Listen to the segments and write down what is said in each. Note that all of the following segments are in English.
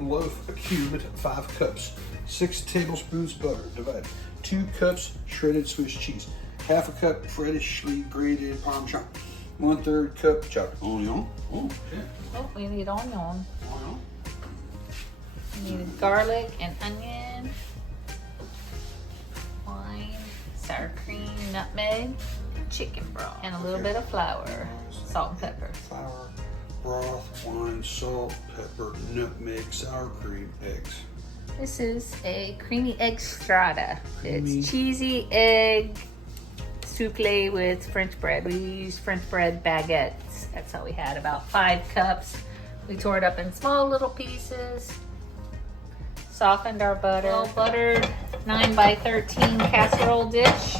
loaf cubed, 5 cups. 6 tablespoons butter, divided. 2 cups shredded Swiss cheese. Half a cup freshly grated Parmesan. 1/3 cup chopped onion. Oh, yeah. Oh, we need onion. Onion. We need garlic and onion. Wine, sour cream, nutmeg, chicken broth, and a little bit of flour, salt and pepper. Flour, broth, wine, salt, pepper, nutmeg, sour cream, eggs. This is a creamy egg strata. Creamy. It's cheesy egg souffle with French bread. We use French bread baguettes. That's how we had about 5 cups. We tore it up in small little pieces. Softened our butter. Well buttered 9 by 13 casserole dish.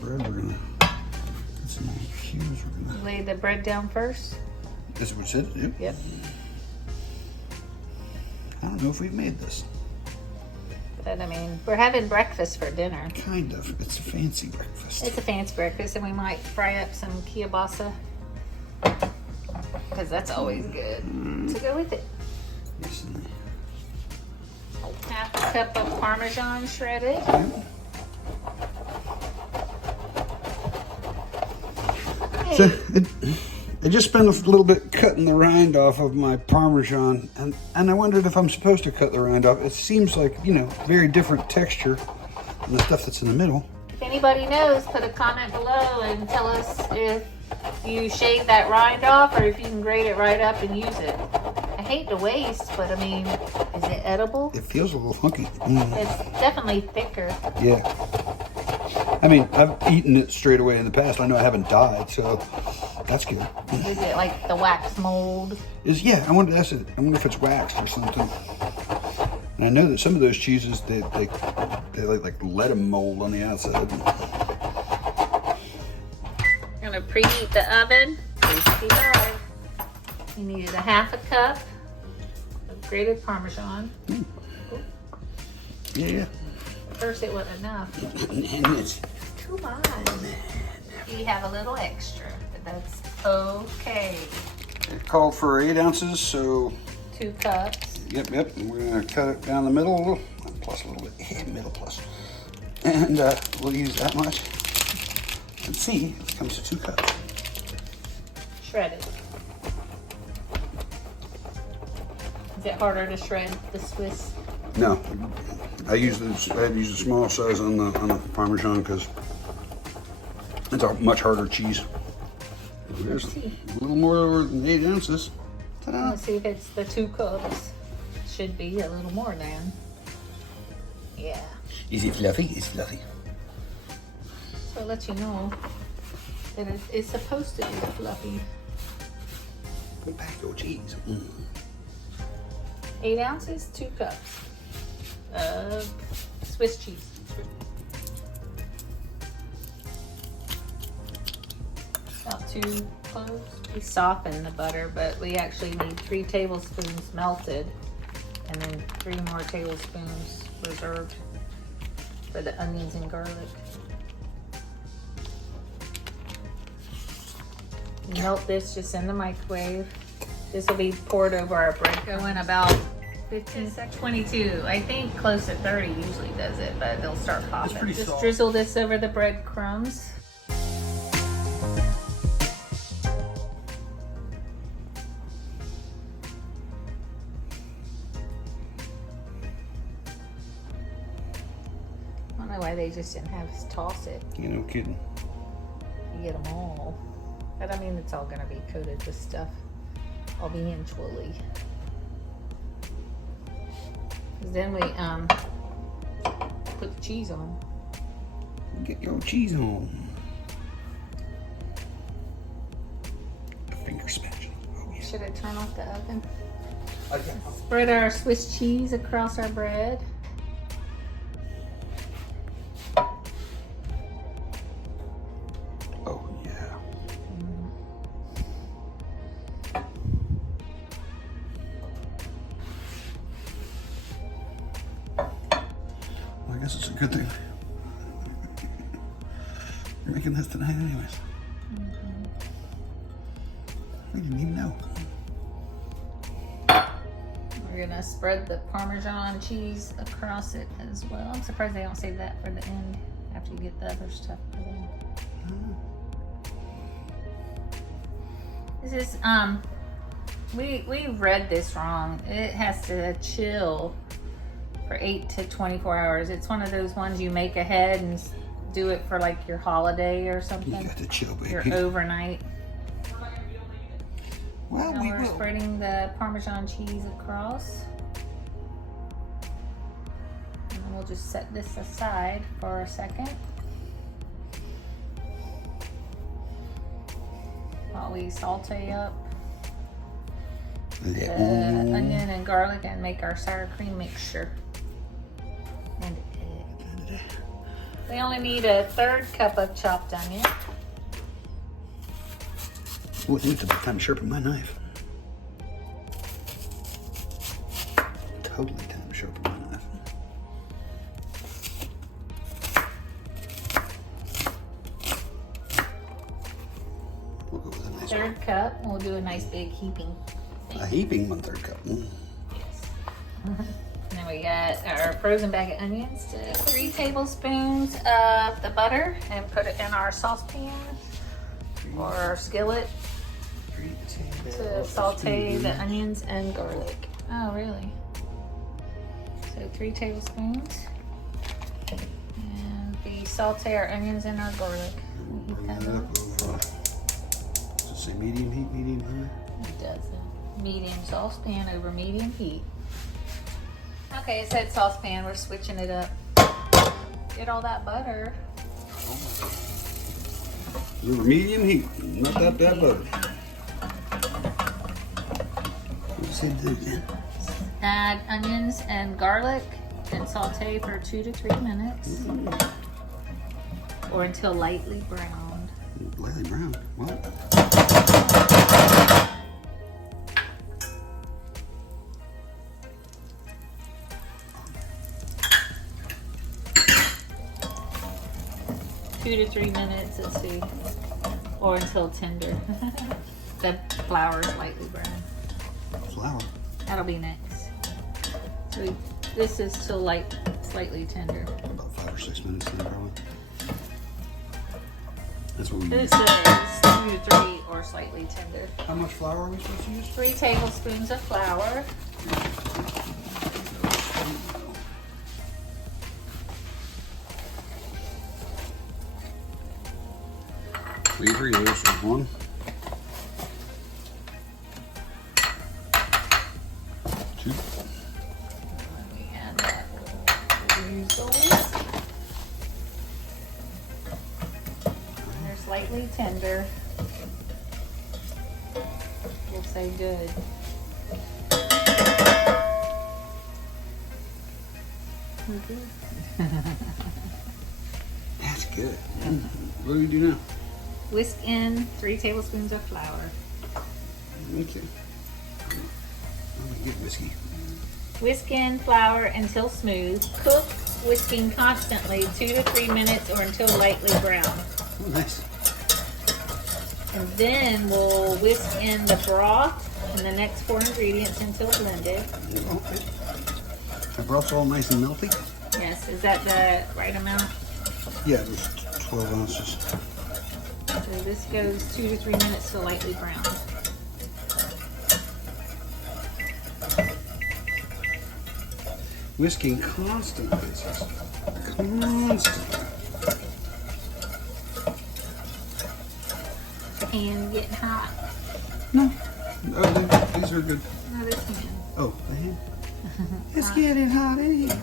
Bread, we're gonna put some more cubes. We're gonna Lay the bread down first. This is what it said to do? Yep. I don't know if we've made this. But I mean, we're having breakfast for dinner. Kind of. It's a fancy breakfast. It's a fancy breakfast, and we might fry up some kielbasa because that's always good to go with it. Yes, and Half a cup of Parmesan shredded. So I just spent a little bit cutting the rind off of my Parmesan, and I wondered if I'm supposed to cut the rind off. It seems like, you know, very different texture than the stuff that's in the middle. If anybody knows, put a comment below and tell us if you shave that rind off or if you can grate it right up and use it. I hate to waste, but I mean, is it edible? It feels a little funky. It's definitely thicker. Yeah. I mean, I've eaten it straight away in the past. I know I haven't died, so that's good. Is it like the wax mold? Yeah, I wanted to ask it. I wonder if it's waxed or something. And I know that some of those cheeses, they like let them mold on the outside. I'm gonna preheat the oven. 365. You needed a half a cup of grated Parmesan. Yeah. First it wasn't enough. And it's Come on. You have a little extra, but that's okay. it called for 8 ounces, so 2 cups. yep. And we're gonna cut it down the middle a little, plus a little bit, middle plus. And we'll use that much. And see if it comes to 2 cups. Shredded. Is it harder to shred the Swiss? No, I had to use the small size on the Parmesan because it's a much harder cheese. There's a little more than 8 ounces. Ta-da. Let's see if it's the 2 cups. Should be a little more than. Yeah. Is it fluffy? It's fluffy. So I'll let you know that it's supposed to be fluffy. Put back your cheese. 8 ounces, 2 cups of Swiss cheese. About 2 cloves. We soften the butter, but we actually need 3 tablespoons melted and then 3 more tablespoons reserved for the onions and garlic. Melt this just in the microwave. This will be poured over our bread. Go in about 15 seconds. 22. I think close to 30 usually does it, but they'll start popping. pretty Just soft. drizzle this over the breadcrumbs. I don't know why they just didn't have us toss it. You know, kidding. You get them all. But I mean, it's all gonna be coated with stuff eventually. Then we put the cheese on. Get your cheese on. A finger spatula. Oh, yeah. Should I turn off the oven? Okay. Spread our Swiss cheese across our bread. Oh, yeah. Well, I guess it's a good thing. You're making this tonight anyways. We didn't even know. We're gonna spread the Parmesan cheese across it as well. I'm surprised they don't save that for the end after you get the other stuff put in. This is, we read this wrong. It has to chill for 8 to 24 hours. It's one of those ones you make ahead and do it for like your holiday or something. You got to chill, baby. Your overnight. Well, Now we we're will. spreading the Parmesan cheese across. And then we'll just set this aside for a second. While we saute up the onion and garlic and make our sour cream mixture. And egg. We only need a 1/3 cup of chopped onion. Oh, it needs to be time to sharpen my knife. Totally time to sharpen my knife. We'll go with a nice 1/3 cup. We'll do a nice big heaping. a heaping 1/3 cup. Yes. And then we got our frozen bag of onions, 3 tablespoons of the butter, and put it in our saucepan or our skillet to saute the onions and garlic. Oh, really? So 3 tablespoons. And we saute our onions and our garlic. We heat that up. Does it say medium heat, medium high? It does. Medium saucepan over medium heat. Okay, it said saucepan. We're switching it up. Get all that butter. Over medium heat, not that bad butter. What does it do then? Add onions and garlic and saute for 2 to 3 minutes. Or until lightly browned. Lightly brown. What? Two to 3 minutes, let's see. Or until tender. The flour is lightly brown. Flour. That'll be next. So this is still slightly tender. About 5 or 6 minutes then, probably. That's what we This use. is 2 to 3 or slightly tender. How much flour are we supposed to use? 3 tablespoons of flour. Three, this is 1. 2. Let me add that. Use those. And they're slightly tender. We'll say good. That's good. What do we do now? Whisk in 3 tablespoons of flour. Okay. I'm gonna get whiskey. Whisk in flour until smooth. Cook, whisking constantly 2 to 3 minutes or until lightly brown. Oh, nice. And then we'll whisk in the broth and the next 4 ingredients until blended. Okay. The broth's all nice and melty? Yes, is that the right amount? Yeah, it was 12 ounces. So this goes 2 to 3 minutes to lightly brown. Whisking constantly, it says. Constantly. Pan getting hot. No. Oh, these are good. No, this pan. Oh, the hand. It's getting hot in here.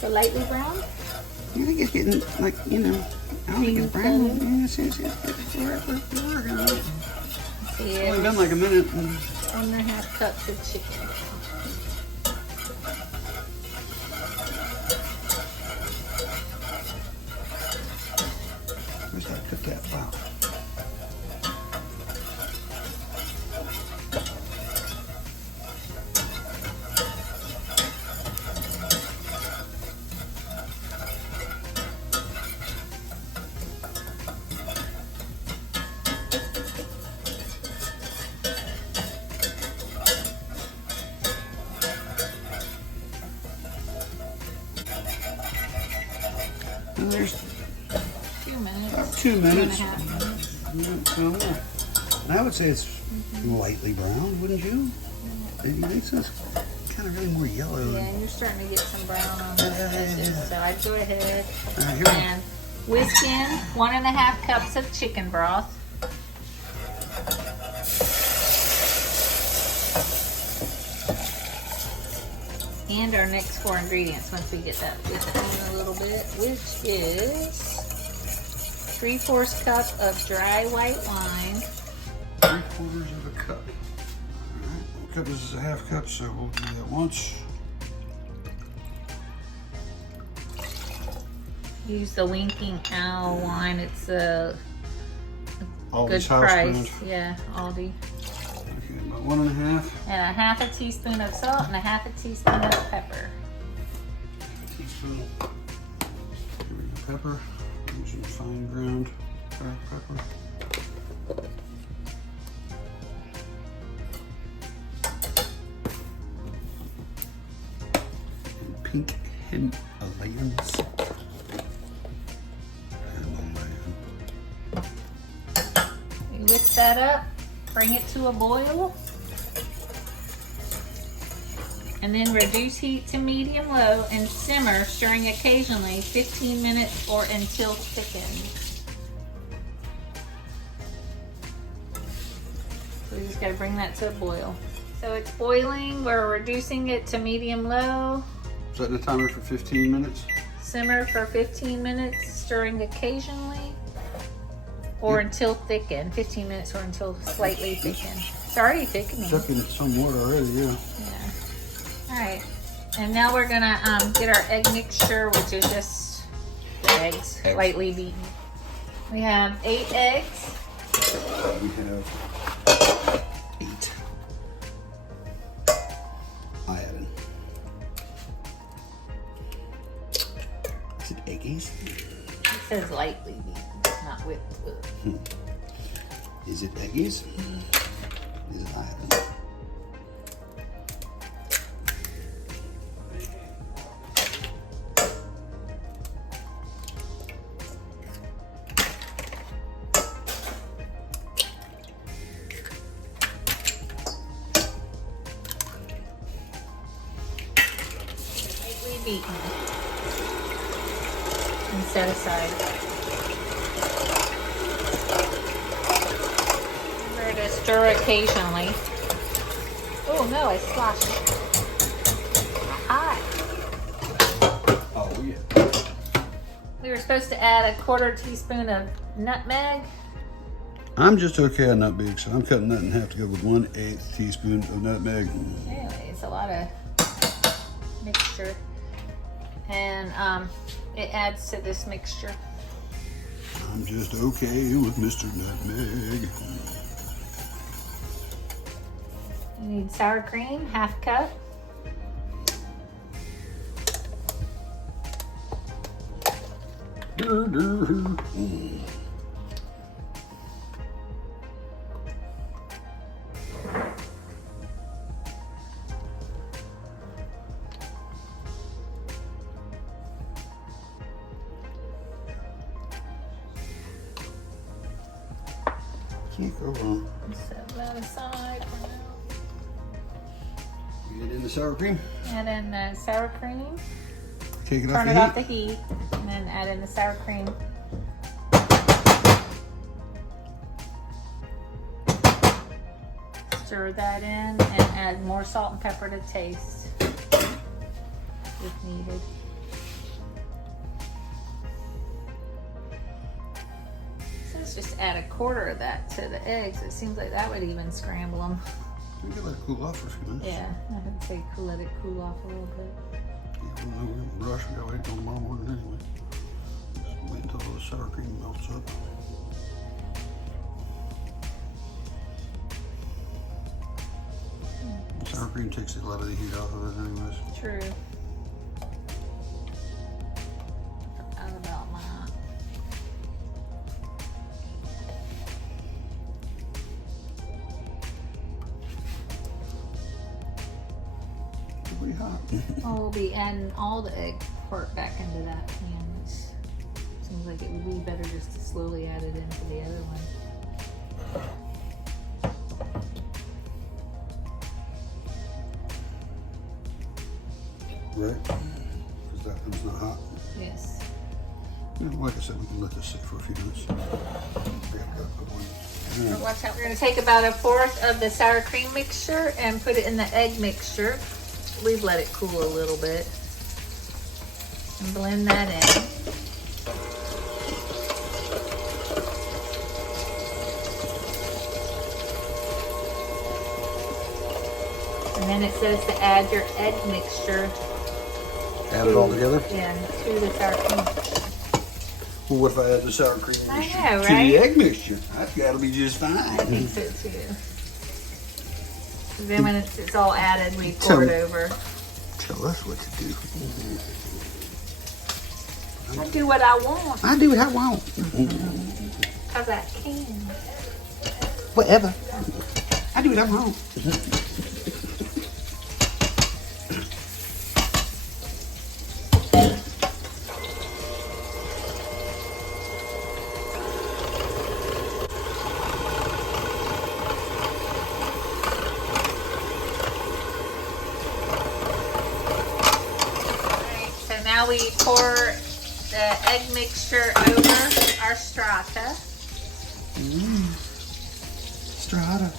So lightly brown? I think it's getting, like, you know, I don't think it's brown. Yes, we're working on it. See, It's only been like a minute. 1.5 cups of chicken. Where's that cook at? Wow. 2 minutes. 2.5 minutes. And I would say it's lightly brown, wouldn't you? Maybe this is kind of really more yellow. Yeah, and you're starting to get some brown on the edges. So I'd go ahead All right, here we go. and whisk in 1.5 cups of chicken broth. And our next 4 ingredients once we get that whisked in a little bit, which is 3/4 cup of dry white wine. 3/4 of a cup. All right, a cup is a 1/2 cup, so we'll do that once. Use the Winking Owl wine. It's a good Aldi's house price. brand. Yeah, Aldi. Okay, about 1.5. And 1/2 teaspoon of salt and 1/2 teaspoon of pepper. Teaspoon. Here we go, pepper. I'm using fine ground pepper. And pink Himalayans. You whisk that up, bring it to a boil, and then reduce heat to medium-low and simmer, stirring occasionally 15 minutes or until thickened. So we just gotta bring that to a boil. So it's boiling, we're reducing it to medium-low. Setting a timer for 15 minutes. Simmer for 15 minutes, stirring occasionally, or until thickened. 15 minutes or until slightly thickened. It's already thickening. Stuck in some water already, yeah. Yeah. All right. And now we're gonna get our egg mixture, which is just the eggs, lightly beaten. We have 8 eggs. We have 8. I added. Is it eggies? It says lightly beaten, not with. Is it eggies? Is it I added? Beaten and set aside. Remember to stir occasionally. Oh no, I sloshed it. Hot. Oh, yeah. We were supposed to add 1/4 teaspoon of nutmeg. I'm just okay on nutmeg, so I'm cutting that in half to go with 1/8 teaspoon of nutmeg. Anyway, it's a lot of mixture. And it adds to this mixture. I'm just okay with Mr. Nutmeg. You need sour cream, 1/2 cup. Can't go wrong. Set that aside for now. You get in the sour cream. Add in the sour cream. Take it Turn off it the off heat. the heat, and then add in the sour cream. Stir that in and add more salt and pepper to taste if needed. It says just add 1/4 of that to the eggs. It seems like that would even scramble them. We can let it cool off for a few minutes. Yeah, I would say let it cool off a little bit. Yeah, we're in a rush. We gotta wait until tomorrow morning anyway. Just wait until the sour cream melts up. Sour cream takes a lot of the heat off of it anyways. True. Forgot about that. Pretty hot. Oh, we'll be adding all the egg part back into that pan. So Seems like it would be better just to slowly add it into the other one. Right? Because that one's not hot. Yes. Yeah, like I said, we can let this sit for a few minutes. Watch out. We're going to take about 1/4 of the sour cream mixture and put it in the egg mixture. We've let it cool a little bit. And blend that in. And then it says to add your egg mixture. Add it all together? Yeah, to the sour cream mixture. Well, what if I add the sour cream mixture I know, to right? the egg mixture? That's got to be just fine. I think so too. Then when it's all added, we Tell pour it me. over. Tell us what to do. I do what I want, I do what I want. because I can. Whatever. I do what I want. Now we pour the egg mixture over our strata. Strata.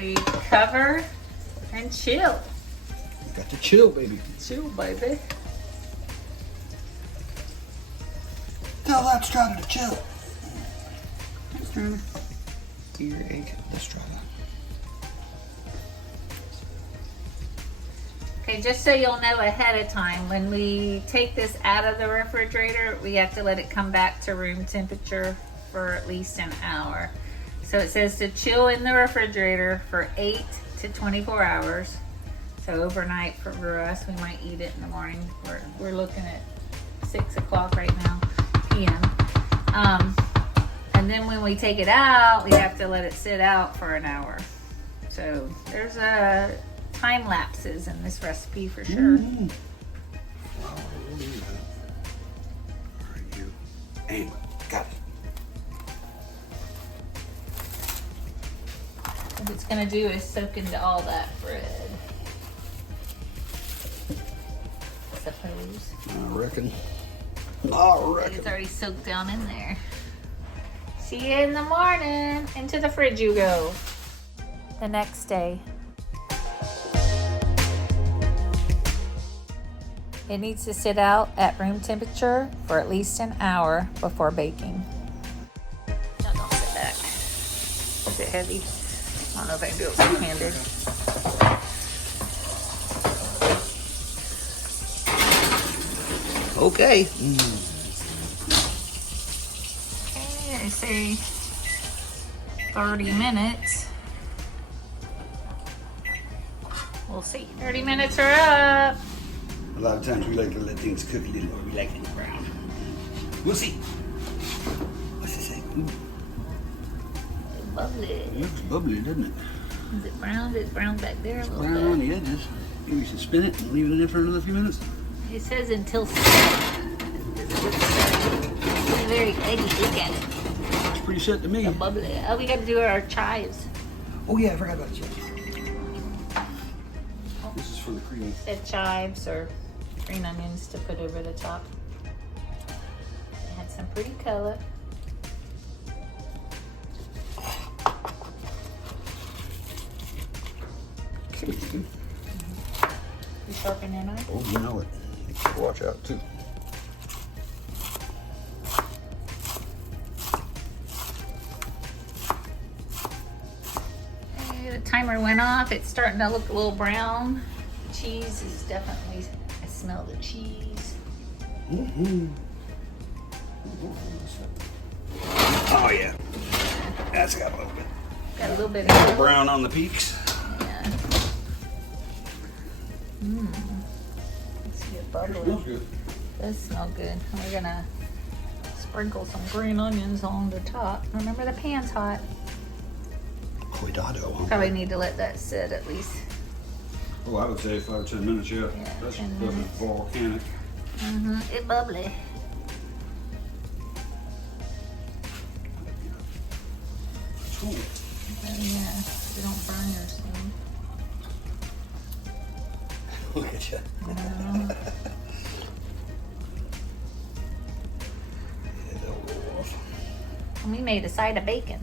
We cover and chill. Got to chill, baby. Chill, baby. Tell that strata to chill. Your egg, the strata. Okay, just so you'll know ahead of time, when we take this out of the refrigerator, we have to let it come back to room temperature for at least an hour. So it says to chill in the refrigerator for 8 to 24 hours. So overnight for us, we might eat it in the morning. We're looking at 6 o'clock right now, p.m. And then when we take it out, we have to let it sit out for an hour. So there's time lapses in this recipe for sure. Wow, we'll do that. All right, you. Anyway, got it. What it's gonna do is soak into all that bread. I suppose. I reckon. It's already soaked down in there. See you in the morning. Into the fridge you go. The next day. It needs to sit out at room temperature for at least an hour before baking. No, don't sit back. Is it heavy? I don't know if I can do it one-handed. Okay. Okay, I say 30 minutes. We'll see. 30 minutes are up. A lot of times we like to let things cook a little, or we like it brown. We'll see. What's it say? Ooh, It's bubbly. it looks bubbly, doesn't it? Is it brown? It's brown back there a little Brown on bit. the edges. Maybe we should spin it and leave it in there for another few minutes. It says until set. It's very eggy. Look at it. It's pretty set to me. The bubbly. Oh, we got to do our chives. Oh yeah, I forgot about the chives. This is for the cream. Said chives or green onions to put over the top. It had some pretty color. Okay. You sharpen in on it? Oh, you know it. Watch out too. Okay, the timer went off. It's starting to look a little brown. The cheese is definitely, I smell the cheese. Mm-hmm. Oh yeah, that's got a little bit. Got a little bit A of little brown on the peaks. Yeah. Let's get bubbly. Smells good. Does smell good. We're gonna sprinkle some green onions on the top. Remember, the pan's hot. Cuidado. Huh? Probably need to let that sit at least. Oh, I would say 5 or 10 minutes. Yeah, Yeah, that's 10 stuff is minutes. volcanic. It's bubbly. Ooh. Yeah, you don't burn your skin. Look at you. It'll roll off. And we made a side of bacon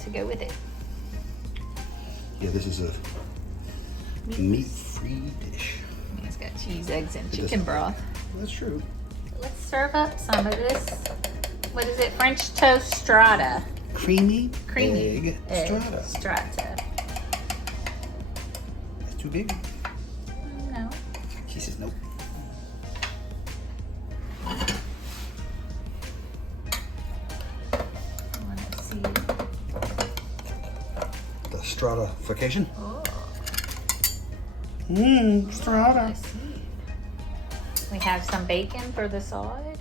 to go with it. Yeah, this is a meat-free dish. It's got cheese, eggs, and It chicken doesn't- broth. That's true. Let's serve up some of this. What is it? French toast strata. Creamy Creamy egg strata. Strata. That's too big. No. She says nope. I want to see. The stratification. Oh, Strata. I see. We have some bacon for the side.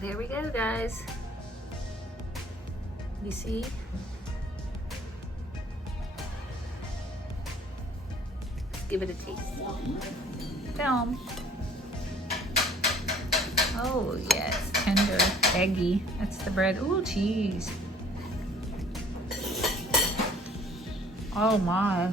There we go, guys. You see? Let's give it a taste. Film. Oh, yeah, it's tender, eggy. That's the bread. Ooh, cheese. Oh, my.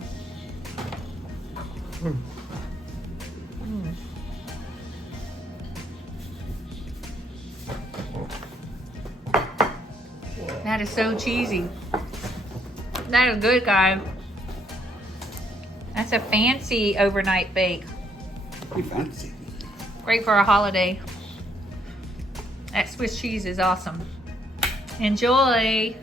That is so cheesy. That is good, guys. That's a fancy overnight bake. Pretty fancy. Great for a holiday. That Swiss cheese is awesome. Enjoy.